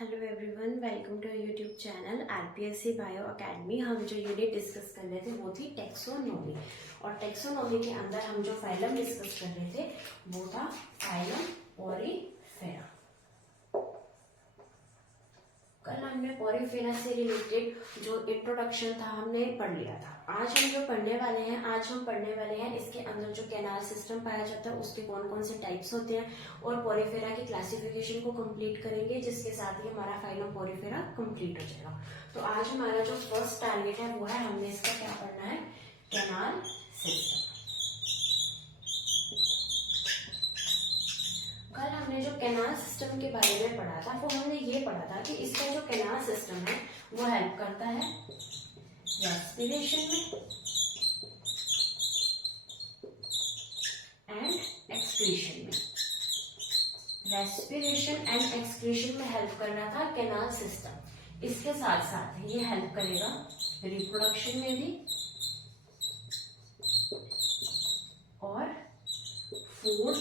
Hello everyone, welcome to YouTube channel RPSC bio academy. हम जो unit discuss कर रहे थे वो थी टेक्सोनोमी, और टेक्सोनोमी के अंदर हम जो फाइलम डिस्कस कर रहे थे वो था फाइलम पोरीफेरा। कल हमने पोरीफेरा से रिलेटेड जो इंट्रोडक्शन था हमने पढ़ लिया था। आज हम जो पढ़ने वाले हैं इसके अंदर जो कैनाल सिस्टम पाया जाता है उसके कौन कौन से टाइप्स होते हैं, और पोरीफेरा की क्लासिफिकेशन को कंप्लीट करेंगे, जिसके साथ ही हमारा फाइलम पोरीफेरा कंप्लीट हो जाएगा। तो आज हमारा जो फर्स्ट टारगेट है वो है, हमने इसका क्या पढ़ना है, कैनाल सिस्टम। कल हमने जो कैनाल सिस्टम के बारे में पढ़ा था वो हमने ये पढ़ा था कि इसका जो कैनाल सिस्टम है वो हेल्प करता है रेस्पिरेशन में एंड एक्सक्रीशन में। रेस्पिरेशन एंड एक्सक्रीशन में हेल्प कर रहा था कैनाल सिस्टम। इसके साथ साथ ये हेल्प करेगा रिप्रोडक्शन में भी और फूड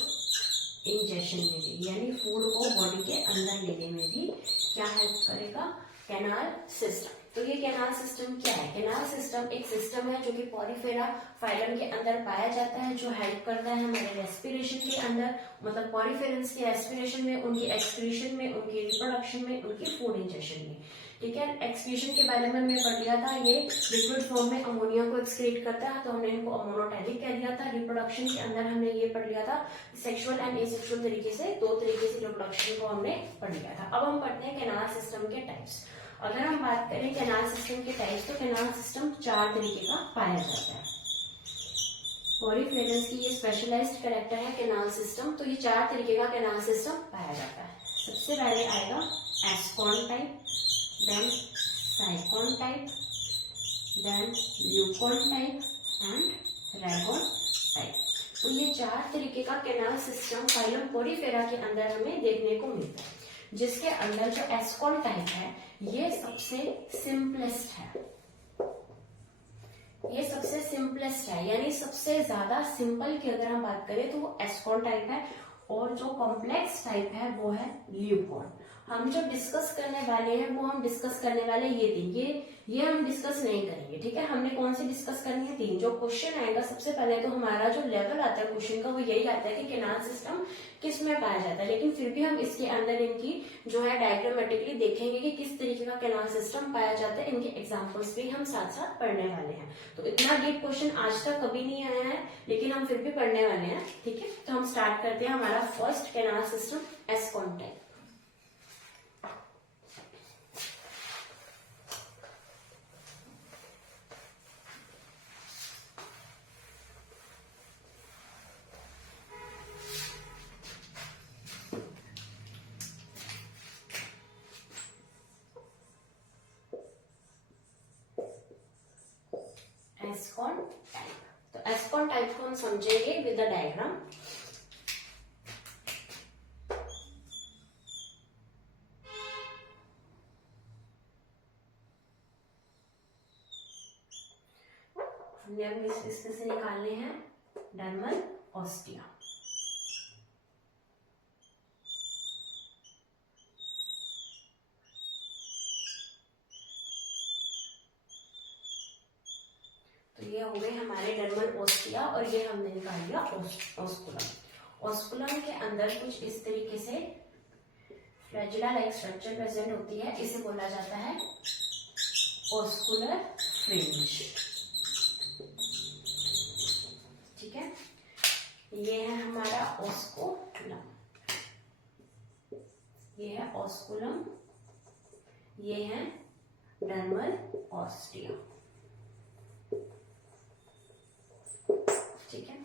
इंजेक्शन में भी, यानी फूड को बॉडी के अंदर लेने में भी क्या हेल्प करेगा, कैनाल सिस्टम। तो ये कैनाल सिस्टम क्या है? कैनाल सिस्टम एक सिस्टम है जो कि पोरीफेरा फाइलम के अंदर पाया जाता है, जो हेल्प करता है हमारे रेस्पिरेशन के अंदर, मतलब पोरीफेरेंस के रेस्पिरेशन में, उनकी एक्सक्रीशन में, उनकी रिप्रोडक्शन में, उनकी फूड इंजेक्शन में। ठीक है, एक्सक्रीशन के बारे में हमने पढ़ लिया था, ये लिक्विड फॉर्म में अमोनिया को एक्सक्रीट करता है, तो हमने इनको अमोनोटैलिक कह दिया था। रिप्रोडक्शन के अंदर हमने ये पढ़ लिया था, सेक्सुअल एंड एसेक्सुअल तरीके से, दो तरीके से रिप्रोडक्शन को हमने पढ़ लिया था। अब हम पढ़ते हैं कैनाल सिस्टम के टाइप्स। अगर हम बात करें कैनाल सिस्टम के टाइप्स, तो कैनाल सिस्टम 4 तरीके का पाया जाता है। पोरीफेरेंस की ये स्पेशलाइज्ड कैरेक्टर है कैनाल सिस्टम। तो ये 4 तरीके का कैनाल सिस्टम पाया जाता है। सबसे पहले आएगा ascon type, then sycon type, then leucon type and rhagon type. तो ये 4 तरीके का कैनाल सिस्टम फाइलम पोरीफेरा के अंदर हमें देखने को मिलता है, जिसके अंदर जो एस्कॉन टाइप है ये सबसे सिंपलेस्ट है। ये सबसे सिंपलेस्ट है, यानी सबसे ज्यादा सिंपल की अगर हम बात करें तो वो एस्कॉन टाइप है, और जो कॉम्प्लेक्स टाइप है वो है ल्यूकॉन। हम जो डिस्कस करने वाले हैं वो हम डिस्कस करने वाले ये 3, ये हम डिस्कस नहीं करेंगे। ठीक है, हमने कौन सी डिस्कस करनी है? 3। जो क्वेश्चन आएगा सबसे पहले तो हमारा जो लेवल आता है क्वेश्चन का वो यही आता है कि कैनाल सिस्टम किस में पाया जाता है, लेकिन फिर भी हम इसके अंदर इनकी जो है डायग्रामेटिकली देखेंगे कि किस तरीके का कैनाल सिस्टम पाया जाता है। इनके एग्जाम्पल्स भी हम साथ साथ पढ़ने वाले हैं। तो इतना डीप क्वेश्चन आज तक कभी नहीं आया है, लेकिन हम फिर भी पढ़ने वाले हैं। ठीक है, तो हम स्टार्ट करते हैं हमारा first canal system, ascon type. Ascon type. तो एस्कॉन टाइप को हम समझेंगे विद द डायग्राम। हमने अब इसमें से निकालने हैं डर्मल ऑस्टिया। तो ये हो गए हमारे डर्मल ऑस्टिया, और ये हमने निकाल लिया ऑस्कुलम। ऑस्कुलम के अंदर कुछ इस तरीके से फ्लैजिला लाइक स्ट्रक्चर प्रेजेंट होती है, इसे बोला जाता है ऑस्कुलर फ्रिंज। ठीक है, ये है हमारा ऑस्कुलम, ये है ऑस्कुलम, ये है डर्मल ऑस्टिया। ठीक है,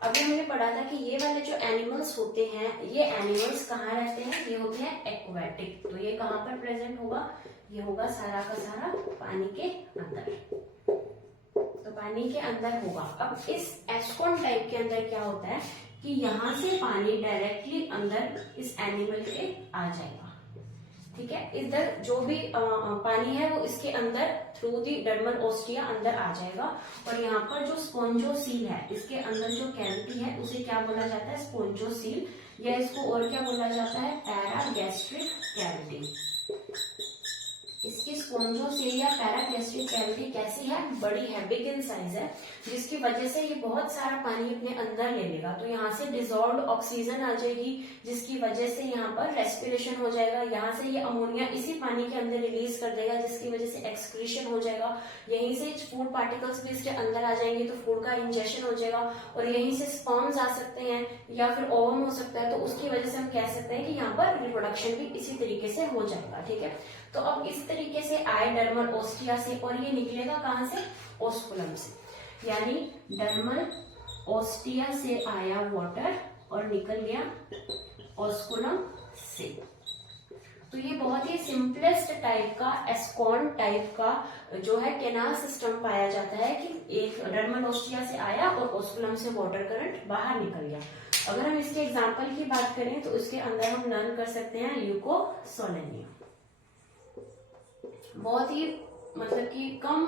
अभी हमने पढ़ा था कि ये वाले जो एनिमल्स होते हैं, ये एनिमल्स कहाँ रहते हैं? ये होते हैं एक्वेटिक। तो ये कहाँ पर प्रेजेंट होगा? ये होगा सारा का सारा पानी के अंदर। तो पानी के अंदर होगा। अब इस एस्कॉन टाइप के अंदर क्या होता है कि यहाँ से पानी डायरेक्टली अंदर इस एनिमल के आ जाएगा। ठीक है, इधर जो भी पानी है वो इसके अंदर थ्रू दी डर्मल ऑस्टिया अंदर आ जाएगा, और यहाँ पर जो स्पोंजोसील है, इसके अंदर जो कैविटी है उसे क्या बोला जाता है? स्पोंजोसील, या इसको और क्या बोला जाता है? Paragastric cavity. स्पोंजोसेल या पैरागैस्ट्रिक कैविटी कैसी है, बड़ी है, बिग इन साइज है, जिसकी वजह से ये बहुत सारा पानी अपने अंदर ले लेगा। तो यहाँ से डिजॉल्व ऑक्सीजन आ जाएगी, जिसकी वजह से यहाँ पर रेस्पिरेशन हो जाएगा। यहाँ से ये अमोनिया इसी पानी के अंदर रिलीज कर देगा, जिसकी वजह से एक्सक्रीशन हो जाएगा। यहीं से फूड पार्टिकल्स भी इसके अंदर आ जाएंगे, तो फूड का इंजेक्शन हो जाएगा। और यहीं से स्पर्म्स आ सकते हैं या फिर ओवम हो सकता है, तो उसकी वजह से हम कह सकते हैं कि यहाँ पर रिप्रोडक्शन भी इसी तरीके से हो जाएगा। ठीक है, तो अब इस तरीके से आए डर्मल ओस्टिया से, और ये निकलेगा कहां से, ओस्कुलम से। यानी डर्मल ओस्टिया से आया वाटर और निकल गया ओस्कुलम से। तो ये बहुत ही सिंपलेस्ट टाइप का, एस्कॉन टाइप का जो है कैनाल सिस्टम पाया जाता है कि एक डर्मल ओस्टिया से आया और ओस्कुलम से वाटर करंट बाहर निकल गया। अगर हम इसके एग्जांपल की बात करें तो इसके अंदर हम लर्न कर सकते हैं ल्यूकोसोलेनिया। बहुत ही मतलब कि कम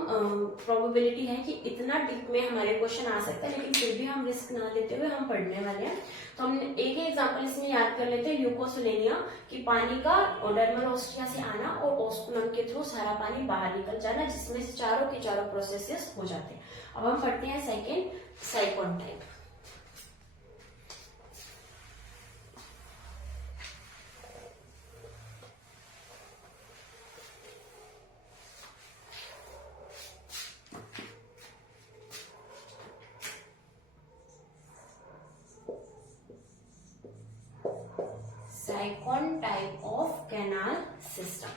प्रोबेबिलिटी है कि इतना डीप में हमारे क्वेश्चन आ सकता है, लेकिन फिर भी हम रिस्क ना लेते हुए हम पढ़ने वाले हैं। तो हम एक ही एग्जांपल इसमें याद कर लेते हैं, ल्यूकोसोलेनिया, कि पानी का डर्मल ओस्टिया से आना और ओस्कुलम के थ्रू सारा पानी बाहर निकल जाना, जिसमें से चारों के चारों प्रोसेसेस हो जाते हैं। अब हम पढ़ते हैं second, sycon type. Sycon type of canal system.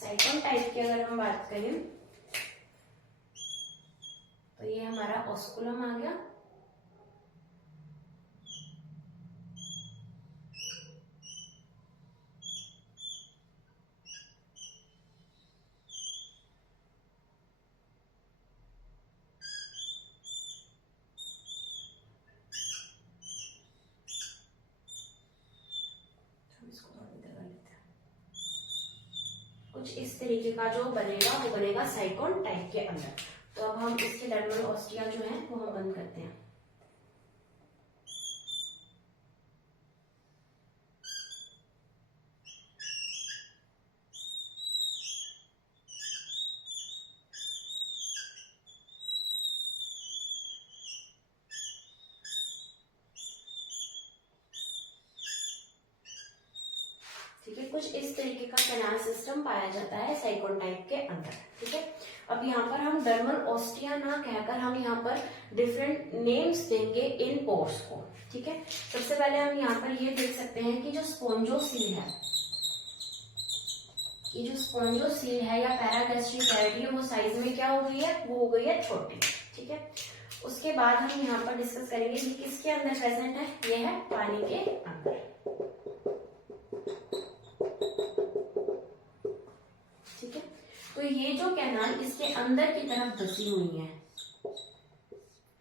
Sycon type की अगर हम बात करें तो ये हमारा ओस्कुलम आ गया, कुछ इस तरीके का जो बनेगा वो बनेगा साइकोन टाइप के अंदर। तो अब हम इसके डर्मल ओस्टिया जो है वो हम बंद करते हैं। कुछ इस तरीके का कैनाल सिस्टम पाया जाता है साइकोन टाइप के अंदर। ठीक है, अब यहाँ पर हम डर्मल ओस्टिया ना कहकर हम यहाँ पर डिफरेंट नेम्स देंगे इन पोर्स को। ठीक है, सबसे पहले हम यहाँ पर ये देख सकते हैं कि जो स्पोंजोसील है, ये जो स्पोंजोसील है या पैरागैस्ट्रिक कैविटी है, वो साइज में क्या हो गई है, वो हो गई है छोटी। ठीक है, उसके बाद हम यहाँ पर डिस्कस करेंगे कि किसके अंदर प्रेजेंट है, ये है पानी के अंदर। ठीक है, तो ये जो कैनाल इसके अंदर की तरफ धसी हुई है,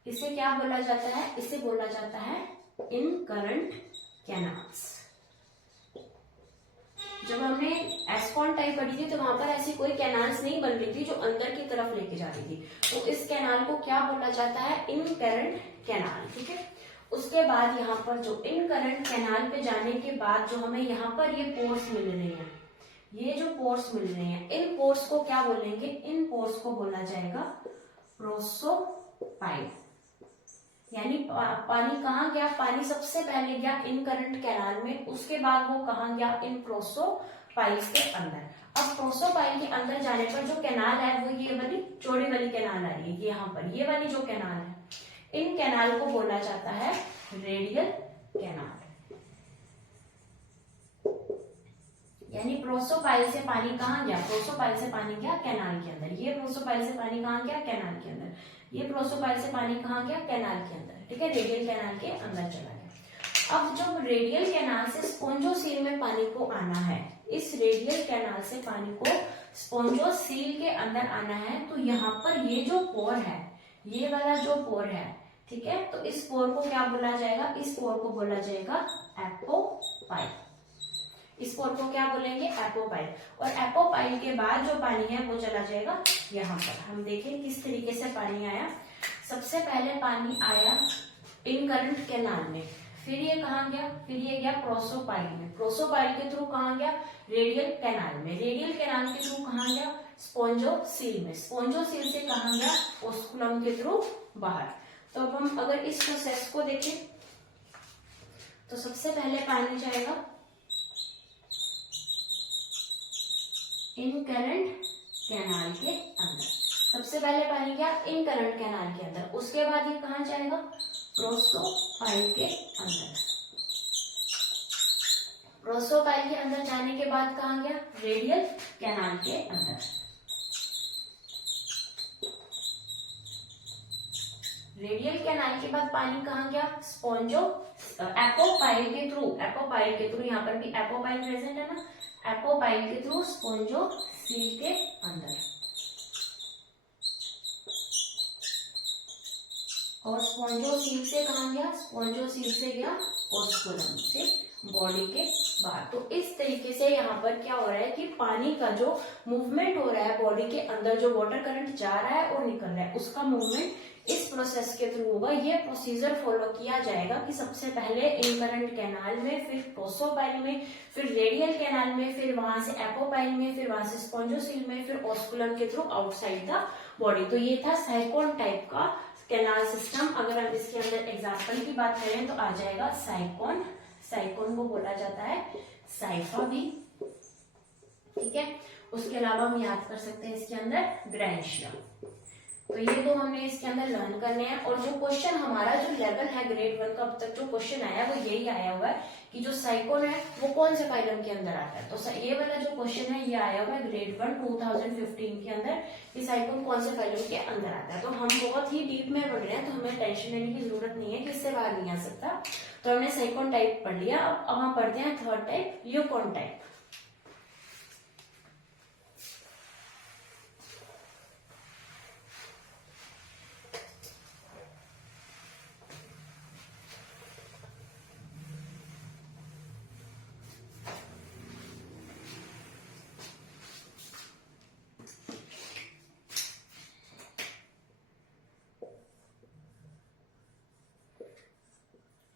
इसे क्या बोला जाता है, इसे बोला जाता है इनकरंट कैनाल्स। जब हमने एस्कॉन टाइप पढ़ी थी तो वहां पर ऐसी कोई कैनाल्स नहीं बन रही थी जो अंदर की तरफ लेके जा रही थी, तो इस कैनाल को क्या बोला जाता है, इनकरंट कैनाल। ठीक है, उसके बाद यहाँ पर जो इनकरंट कैनाल पे जाने के बाद जो हमें यहाँ पर ये पोर्स मिल रहे हैं, ये जो पोर्स मिल रहे हैं, इन पोर्स को क्या बोलेंगे, इन पोर्स को बोला जाएगा प्रोसोपाइल। यानी पानी कहाँ गया, पानी सबसे पहले गया इनकरंट कैनाल में, उसके बाद वो कहाँ गया, इन प्रोसोपाइल्स के अंदर। अब प्रोसोपाइल के अंदर जाने पर जो कैनाल है वो ये वाली चौड़ी वाली कैनाल आ रही है, यहाँ पर ये वाली जो कैनाल है, इन कैनाल को बोला जाता है रेडियल कैनाल। यानी प्रोसोपाइल से पानी कहाँ गया, प्रोसोपाइल से पानी गया कैनाल के अंदर, ये प्रोसोपाइल से पानी कहाँ गया, कैनाल के अंदर, ये प्रोसोपाइल से पानी कहाँ गया, कैनाल के अंदर। ठीक है, रेडियल कैनाल के अंदर चला गया। अब जब रेडियल कैनाल से स्पोंजोसील में पानी को आना है, इस रेडियल कैनाल से पानी को स्पोंजोसील के अंदर आना है, तो यहाँ पर ये जो पोर है, ये वाला जो पोर है, ठीक है, तो इस पोर को क्या बोला जाएगा, इस पोर को बोला जाएगा एपोपाइल। इस पोर को क्या बोलेंगे, एपोपाइल। और एपोपाइल के बाद जो पानी है वो चला जाएगा यहाँ पर। हम देखें किस तरीके से पानी आया। सबसे पहले पानी आया इनकरंट कैनाल में, फिर ये कहाँ गया, फिर ये गया प्रोसोपाइल में, प्रोसोपाइल के थ्रू कहाँ गया, रेडियल कैनाल में, रेडियल कैनाल के थ्रू कहाँ गया, स्पोंजोसील में, स्पोंजोसील से कहाँ गया, ओस्कुलम के थ्रू बाहर। तो अब हम अगर इस प्रोसेस को देखें तो सबसे पहले पानी जाएगा इनकरेंट कैनाल के अंदर, सबसे पहले पानी गया इनकरेंट कैनाल के अंदर, उसके बाद ये कहाँ जाएगा, प्रोसोपाइल के अंदर, प्रोसोपाइल के अंदर जाने के बाद कहाँ गया, रेडियल कैनाल के अंदर, रेडियल कैनाल के बाद पानी कहाँ गया, स्पोंजो एपोपाइल के थ्रू, एपोपाइल के थ्रू, यहाँ पर भी एपोपाइल प्रेजेंट है ना, एपोपाइल के थ्रू स्पोंजोसील के अंदर, और स्पोंजोसील से कहाँ गया, स्पोंजोसील से गया ओस्कुलम से बॉडी के बाहर। तो इस तरीके से यहाँ पर क्या हो रहा है कि पानी का जो मूवमेंट हो रहा है बॉडी के अंदर, जो वाटर करंट जा रहा है और निकल रहा है, उसका मूवमेंट इस प्रोसेस के थ्रू होगा। ये प्रोसीजर फॉलो किया जाएगा कि सबसे पहले इनकरेंट कैनाल में, फिर प्रोसोपाइल में, फिर रेडियल कैनाल में, फिर वहां से एपोपाइल में, फिर वहां से स्पोंजोसील में, फिर ऑस्कुलम के थ्रू आउटसाइड द बॉडी। तो ये था साइकोन टाइप का कैनाल सिस्टम। अगर हम इसके अंदर एग्जाम्पल की बात करें तो आ जाएगा साइकोन, साइकोन को बोला जाता है साइफा भी, ठीक है। उसके अलावा हम याद कर सकते हैं इसके अंदर ग्रेंशिया। तो ये दो हमने इसके अंदर लर्न करने हैं। और जो क्वेश्चन हमारा जो लेवल है ग्रेड 1 का अब तक जो क्वेश्चन आया वो यही आया हुआ है कि जो साइकोन है वो कौन से फाइलम के अंदर आता है। तो ये वाला जो क्वेश्चन है ये आया हुआ है ग्रेड 1 2015 के अंदर कि साइकोन कौन से फाइलम के अंदर आता है। तो हम बहुत ही डीप में पढ़ रहे हैं, तो हमें टेंशन लेने की जरूरत नहीं है कि इससे बाहर नहीं आ सकता। तो हमने साइकोन टाइप पढ़ लिया। अब हम पढ़ते हैं थर्ड टाइप, ल्यूकोन टाइप।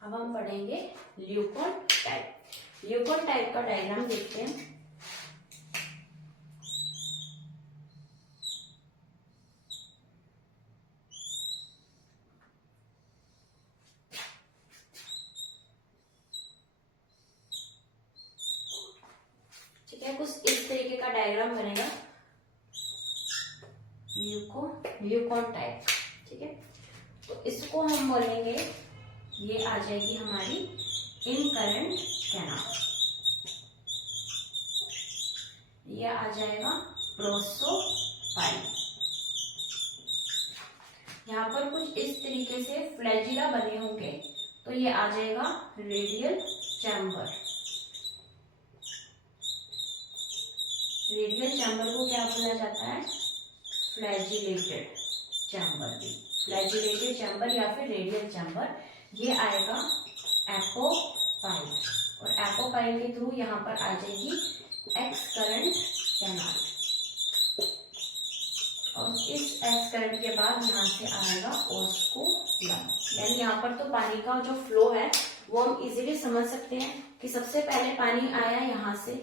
अब हम पढ़ेंगे ल्यूकोन टाइप। ल्यूकोन टाइप का डायग्राम देखते हैं। ठीक है, कुछ इस तरीके का डायग्राम बनेगा ल्यूकोन टाइप। ठीक है, तो इसको हम बोलेंगे, ये आ जाएगी हमारी इनकरेंट कैनाल, ये आ जाएगा प्रोसोपाइल। यहाँ पर कुछ इस तरीके से फ्लैजिला बने होंगे, तो ये आ जाएगा रेडियल चैम्बर। रेडियल चैम्बर को क्या बोला जाता है, फ्लैजिलेटेड चैम्बर भी, फ्लैजिलेटेड चैम्बर या फिर रेडियल चैम्बर। ये आएगा एपोपाइल, और एपोपाइल के थ्रू यहाँ पर आ जाएगी एक्सकरेंट कैनाल, और इस एक्सकरेंट के बाद यहाँ से आएगा ओस्कुलम। यानी यहाँ पर तो पानी का जो फ्लो है वो हम इजीली समझ सकते हैं कि सबसे पहले पानी आया यहाँ से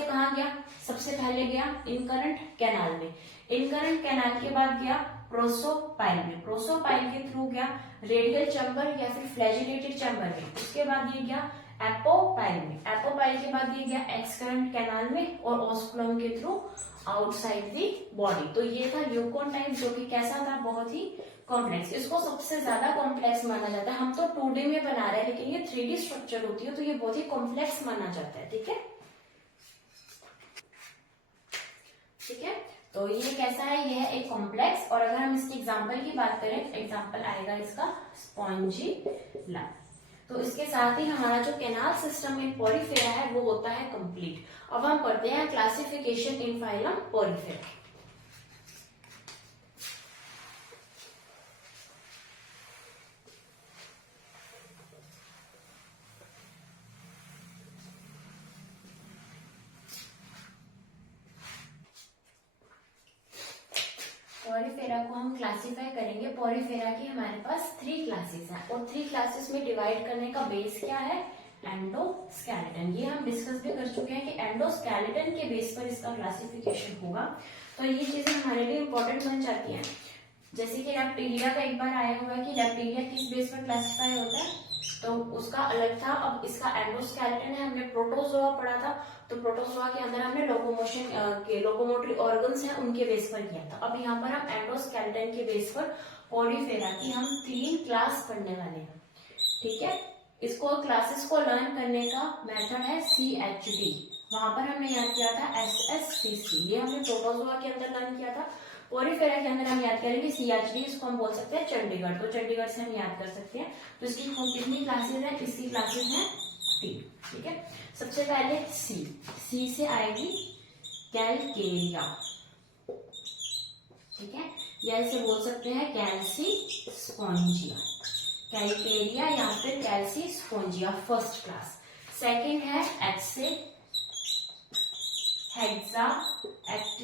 कहाँ गया, सबसे पहले गया इनकरेंट कैनाल में, इनकरेंट कैनाल के बाद गया प्रोसोपाइल में, प्रोसोपाइल के थ्रू गया रेडियल चैम्बर या फिर फ्लैजिलेटेड चैम्बर में, उसके बाद ये गया एपोपाइल में, एपोपाइल के बाद ये गया एक्सकरेंट कैनाल में और ओस्कुलम के थ्रू आउटसाइड दी बॉडी। तो ये था ल्यूकोन टाइप, जो कि कैसा था, बहुत ही कॉम्प्लेक्स। इसको सबसे ज्यादा कॉम्प्लेक्स माना जाता है। हम तो 2D में बना रहे हैं, लेकिन ये 3D स्ट्रक्चर होती है, तो ये बहुत ही कॉम्प्लेक्स माना जाता है। ठीक है, ठीक है, तो ये कैसा है, ये है एक कॉम्प्लेक्स। और अगर हम इसकी एग्जांपल की बात करें, एग्जांपल आएगा इसका स्पॉन्जिला। तो इसके साथ ही हमारा जो कैनाल सिस्टम इन पोरिफेरा है वो होता है कंप्लीट। अब हम पढ़ते हैं क्लासिफिकेशन इन फाइलम पोरिफेरा। पोरिफेरा को हम क्लासिफाई करेंगे पोरिफेरा की, हमारे पास 3 क्लासेस हैं और 3 क्लासेस में डिवाइड करने का बेस क्या है, एंडोस्केलेटन। ये हम डिस्कस भी कर चुके हैं कि एंडोस्केलेटन के बेस पर इसका क्लासिफिकेशन होगा। तो ये चीजें हमारे लिए इंपॉर्टेंट बन जाती हैं। जैसे कि रेप्टिलिया का एक बार आया हुआ है कि रेप्टिलिया किस बेस पर क्लासिफाई होता है, तो उसका अलग था। अब इसका एंडोस्केलेटन है, हमने प्रोटोजोआ पढ़ा था, तो प्रोटोजोआ के अंदर हमने लोकोमोशन के लोकोमोटरी ऑर्गन्स हैं उनके बेस पर किया था। अब यहाँ पर हम एंडोस्केलेटन के बेस पर पोरिफेरा की हम 3 क्लास पढ़ने वाले हैं, ठीक है। इसको क्लासेस को लर्न करने का मेथड है CHD। वहां पर हमने याद किया था SSCC, ये हमने प्रोटोजोआ के अंदर लर्न किया था। पोरिफेरा के अंदर हम याद करेंगे CHD, इसको हम बोल सकते हैं चंडीगढ़, तो चंडीगढ़ से हम याद कर सकते हैं। तो इसकी कितनी क्लासेस हैं, इसकी क्लासेस हैं 3, ठीक है। सबसे पहले C से आएगी कैलकेरिया, ठीक है, या इसे बोल सकते हैं कैल्सीस्पोंजिया, कैलकेरिया या फिर कैल्सीस्पोंजिया, फर्स्ट क्लास। सेकंड है H से हेक्साएक्टिनिलिडा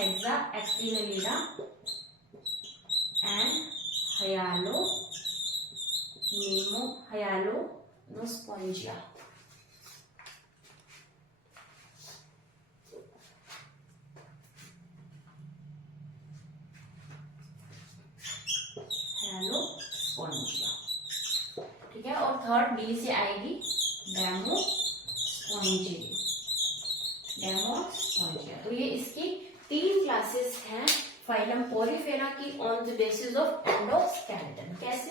एंड हायालोस्पोंजिया। ठीक है। और थर्ड D से आएगी डेमोस्पोंजिया। तो ये इसकी 3 क्लासेस हैं फाइलम पोरिफेरा की on the basis of endoskeleton. कैसे,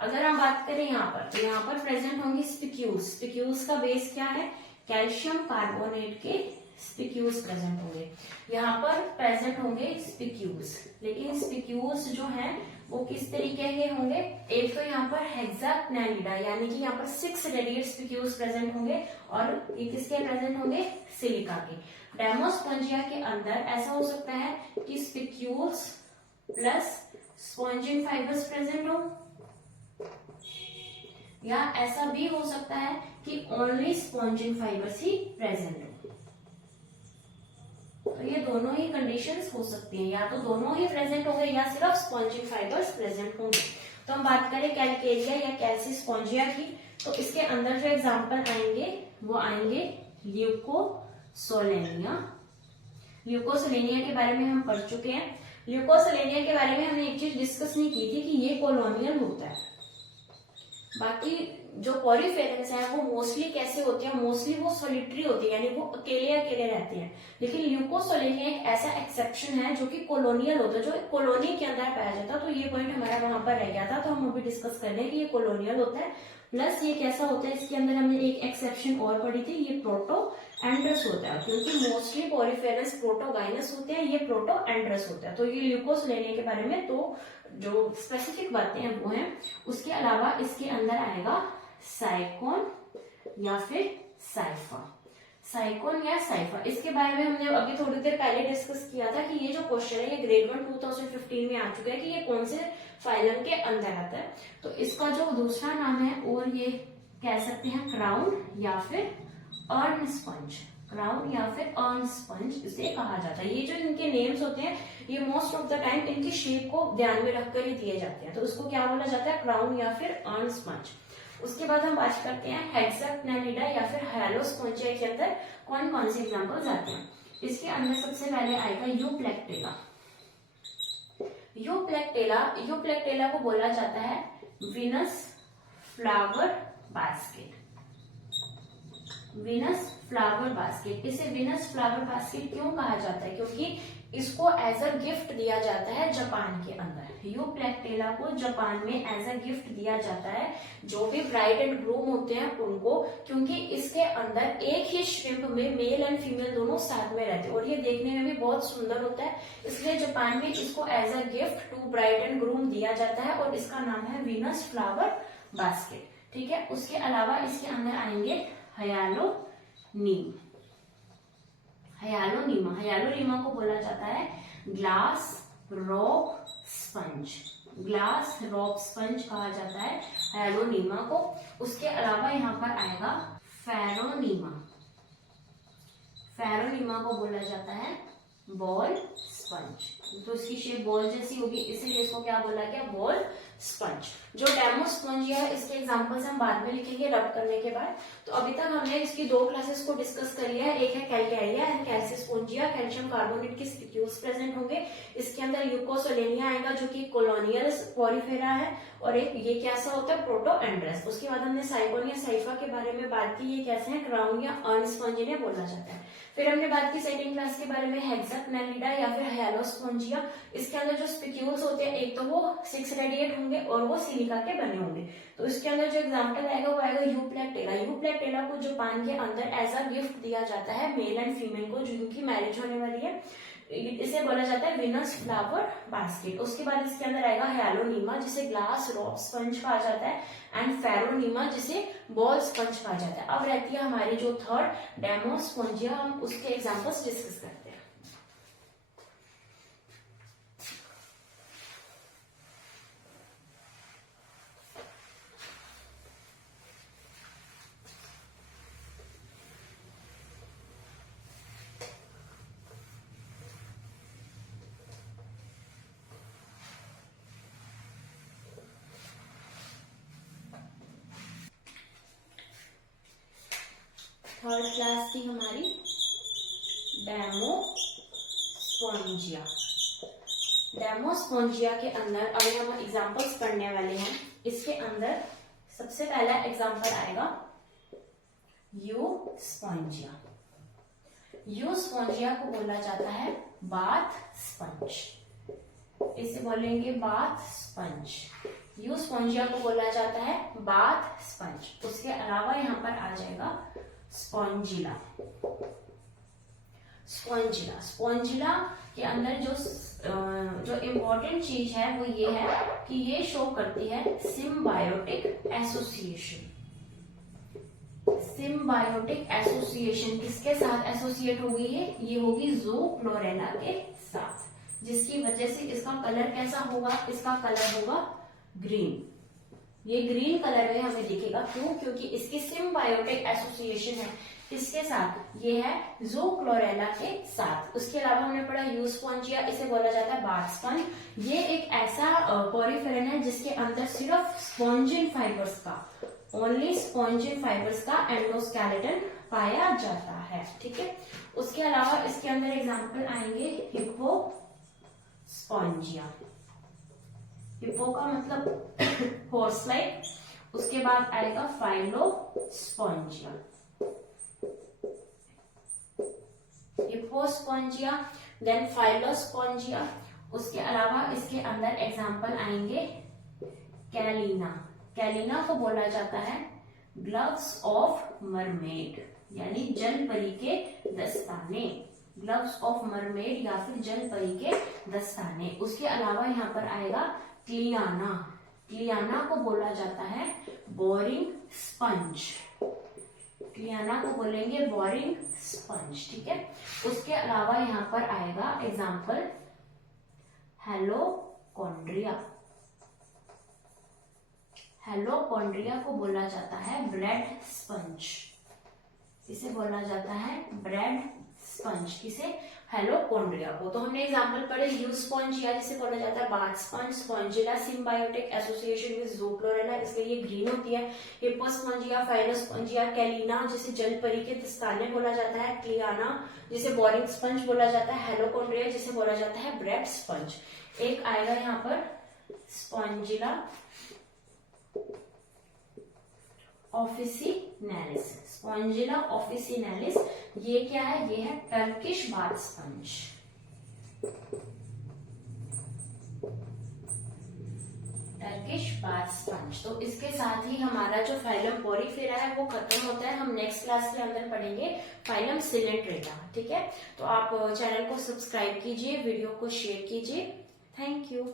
अगर हम बात करें यहाँ पर, तो यहाँ पर प्रेजेंट होंगी स्पिक्यूल्स। स्पिक्यूल्स का बेस क्या है, कैल्शियम कार्बोनेट के स्पिक्यूल्स प्रेजेंट होंगे। यहाँ पर प्रेजेंट होंगे स्पिक्यूल्स, लेकिन स्पिक्यूल्स जो हैं वो किस तरीके के होंगे, एक तो यहाँ पर हेक्साक्टिनिलिडा यानी कि यहाँ पर 6 रेडिएट स्पिक्यूल्स प्रेजेंट होंगे, और ये किसके प्रेजेंट होंगे, सिलिका के। डेमोस्पोंजिया के अंदर ऐसा हो सकता है कि spicules plus spongin fibres present हो, या ऐसा भी हो सकता है कि ओनली स्पॉन्जिन फाइबर्स ही प्रेजेंट हो। तो ये दोनों ही कंडीशंस हो सकती हैं, या तो दोनों ही प्रेजेंट होंगे या सिर्फ स्पॉन्जिन फाइबर्स प्रेजेंट होंगे। तो हम बात करें कैलकेरिया या कैल्सीस्पोंजिया की, तो इसके अंदर जो एग्जांपल आएंगे वो आएंगे ल्यूकोसोलेनिया। ल्यूकोसोलेनिया के बारे में हम पढ़ चुके हैं। ल्यूकोसोलेनिया के बारे में हमने एक चीज डिस्कस नहीं की थी कि ये कॉलोनियल होता है। बाकी जो पोरिफेरस है वो मोस्टली कैसे होती है, मोस्टली वो सोलिटरी होती है, यानी वो अकेले अकेले रहते हैं। लेकिन ल्यूकोसोलेनिया एक ऐसा एक्सेप्शन है जो कि कॉलोनियल होता है, जो कॉलोनी के अंदर पाया जाता है। तो ये पॉइंट हमारा वहां पर रह गया था, तो हम अभी डिस्कस कर रहे हैं कि ये कॉलोनियल होता है। प्लस ये कैसा होता है, इसके अंदर हमने एक एक्सेप्शन और पढ़ी थी, ये प्रोटो एंड्रस होता है, क्योंकि मोस्टली पोरिफेरस प्रोटोगाइनस होते हैं, ये प्रोटो एंड्रस होता है। तो ये ल्यूकोसोलेनिया के बारे में तो जो स्पेसिफिक बातें हैं वो हैं। उसके अलावा इसके अंदर आएगा साइकोन या फिर साइफा, साइकोन या साइफा। इसके बारे में हमने अभी थोड़ी देर पहले डिस्कस किया था कि ये जो क्वेश्चन है ये ग्रेड 1 2015 में आ चुका है कि ये कौन से फाइलम के अंदर आता है। तो इसका जो दूसरा नाम है और ये कह सकते हैं क्राउन या फिर अर्न स्पंज, क्राउन या फिर अर्न स्पंज इसे कहा जाता है। ये जो इनके नेम्स होते हैं ये मोस्ट ऑफ द टाइम इनकी शेप को ध्यान में रखकर ही दिए जाते हैं, तो उसको क्या बोला जाता है, क्राउन या फिर अर्न स्पंज। उसके बाद हम बात करते हैं हेक्साक्टिनिलिडा या फिर हायालोस्पोंजिया के अंदर कौन कौन से एग्जांपल्स आते हैं। इसके अंदर सबसे पहले आएगा यूप्लेक्टेला। यूप्लेक्टेला को बोला जाता है Venus flower basket. Venus flower basket, इसे विनस फ्लावर बास्केट क्यों कहा जाता है, क्योंकि इसको एज अ गिफ्ट दिया जाता है जापान के अंदर। यूप्लेक्टेला को जापान में एज अ गिफ्ट दिया जाता है जो भी ब्राइड एंड ग्रूम होते हैं उनको, क्योंकि इसके अंदर एक ही श्रिम्प में मेल एंड फीमेल दोनों साथ में रहते हैं और ये देखने में भी बहुत सुंदर होता है। इसलिए जापान में इसको as a gift to bride and groom दिया जाता है और इसका नाम है विनस फ्लावर बास्केट, ठीक है। उसके अलावा इसके अंदर आएंगे हयालोनीमा को बोला जाता है ग्लास रॉक स्पंज कहा जाता है हयालोनीमा को। उसके अलावा यहाँ पर आएगा फेरोनीमा को बोला जाता है बॉल स्पंज। तो इसकी शेप बॉल जैसी होगी, इसीलिए इसको क्या बोला गया, बॉल स्पंज। जो डेमो स्पंजिया है इसके एग्जांपल्स हम बाद में लिखेंगे रब करने के बाद। तो अभी तक हमने इसकी दो क्लासेस को डिस्कस कर लिया है, एक है कैल्केरिया एंड कैल्सिस्पोंजिया। कैल्शियम कार्बोनेट के स्पिक्यूल्स प्रेजेंट होंगे, इसके अंदर यूकोसोलेनिया आएगा जो कि कोलोनियल पोरिफेरा है, और एक ये कैसा होता है, प्रोटोएंड्रस। उसके बाद हमने साइगोन या साइफा के बारे में बात की, ये कैसे है, क्राउन या अर्न स्पंज इन्हें बोला जाता है। फिर हमने बात की सेकंड क्लास के बारे में हेक्साक्नेलिडा या फिर हेलोस्पोंजिया। इसके अंदर जो स्पिक्यूल्स होते हैं, एक तो वो 6 रेडिएट होंगे और वो सिलिका के बने होंगे। तो इसके अंदर जो एग्जांपल आएगा वो आएगा यूप्लेक्टेला। यूप्लेक्टेला को जापान के अंदर एज अ गिफ्ट दिया जाता है मेल एंड फीमेल को, जो की मैरिज होने वाली है, इसे बोला जाता है विनस फ्लावर बास्केट। उसके बाद इसके अंदर आएगा हेलोनीमा जिसे ग्लास रॉक स्पंज कहा जाता है, एंड फेरोनीमा जिसे बॉल स्पंज कहा जाता है। अब रहती है हमारी जो थर्ड डेमोस्पोंजिया, हम उसके एग्जांपल्स डिस्कस करते हैं। थर्ड क्लास थी हमारी डेमोस्पोंजिया। डेमोस्पोंजिया के अंदर अभी हम एग्जांपल्स पढ़ने वाले हैं। इसके अंदर सबसे पहला एग्जांपल आएगा यूस्पोंजिया। यूस्पोंजिया को बोला जाता है बाथ स्पंज, इसे बोलेंगे बाथ स्पंज। यूस्पोंजिया को बोला जाता है बाथ स्पंज। उसके अलावा यहाँ पर आ जाएगा स्पॉन्जिला। स्पॉन्जिला, स्पॉन्जिला के अंदर जो इम्पोर्टेंट चीज है वो ये है कि ये शो करती है सिम्बायोटिक एसोसिएशन। सिम्बायोटिक एसोसिएशन किसके साथ एसोसिएट होगी, ये होगी ज़ूक्लोरेला के साथ, जिसकी वजह से इसका कलर कैसा होगा, इसका कलर होगा ग्रीन। ये ग्रीन कलर में हमें दिखेगा, क्यों, क्योंकि इसकी सिम्बायोटिक एसोसिएशन है किसके साथ, ये है ज़ूक्लोरेला के साथ। उसके अलावा हमने पढ़ा यूस्पोंजिया, इसे बोला जाता है बाथ स्पंज। ये एक ऐसा पोरिफेरन है जिसके अंदर सिर्फ स्पॉन्जिन फाइबर्स का, ओनली स्पॉन्जिन फाइबर्स का एंडोस्केलेटन पाया जाता है, ठीक है। उसके अलावा इसके अंदर एग्जाम्पल आएंगे हिप्पोस्पोंजिया। हिप्पो का मतलब हॉर्स लाइक। उसके बाद आएगा फाइलोस्पोंजिया, हिप्पोस्पोंजिया, देन फाइलोस्पोंजिया। उसके अलावा इसके अंदर एग्जाम्पल आएंगे कैलिना। कैलिना को बोला जाता है ग्लव्स ऑफ मरमेड, यानी जल परी के दस्ताने। ग्लव्स ऑफ मरमेड या फिर जल परी के दस्ताने। उसके अलावा यहाँ पर आएगा क्लियाना। क्लियाना को बोला जाता है बोरिंग स्पंज। क्लियाना को बोलेंगे बोरिंग स्पंज, ठीक है। उसके अलावा यहाँ पर आएगा एग्जाम्पल हेलोकोंड्रिया। हेलोकोंड्रिया को बोला जाता है ब्रेड स्पंज। इसे बोला जाता है ब्रेड स्पंज, किसे, हेलोकोंड्रिया को। तो हमने एग्जांपल पढ़े यूस्पोंजिया जिसे बोला जाता है bath sponge, Spongilla symbiotic association with zoochlorella, इसलिए ये ग्रीन होती है। हिप्पोस्पोंजिया, फाइलोस्पोंजिया, कैलिना जिसे जल परी के दस्ताने बोला जाता है, क्लियाना जिसे बोरिंग स्पंज बोला जाता है, हेलोकोंड्रिया जिसे बोला जाता है ब्रेड स्पंज। एक आएगा यहाँ पर स्पॉन्जिला ऑफिसिनेलिस। स्पॉन्जिला ऑफिसिनेलिस ये क्या है, ये है Turkish bath sponge. Turkish bath sponge. तो इसके साथ ही हमारा जो फाइलम पोरिफेरा है वो खत्म होता है। हम नेक्स्ट क्लास के अंदर पढ़ेंगे फाइलम सिलेंट्रेटा, ठीक है। तो आप चैनल को सब्सक्राइब कीजिए, वीडियो को शेयर कीजिए। Thank you.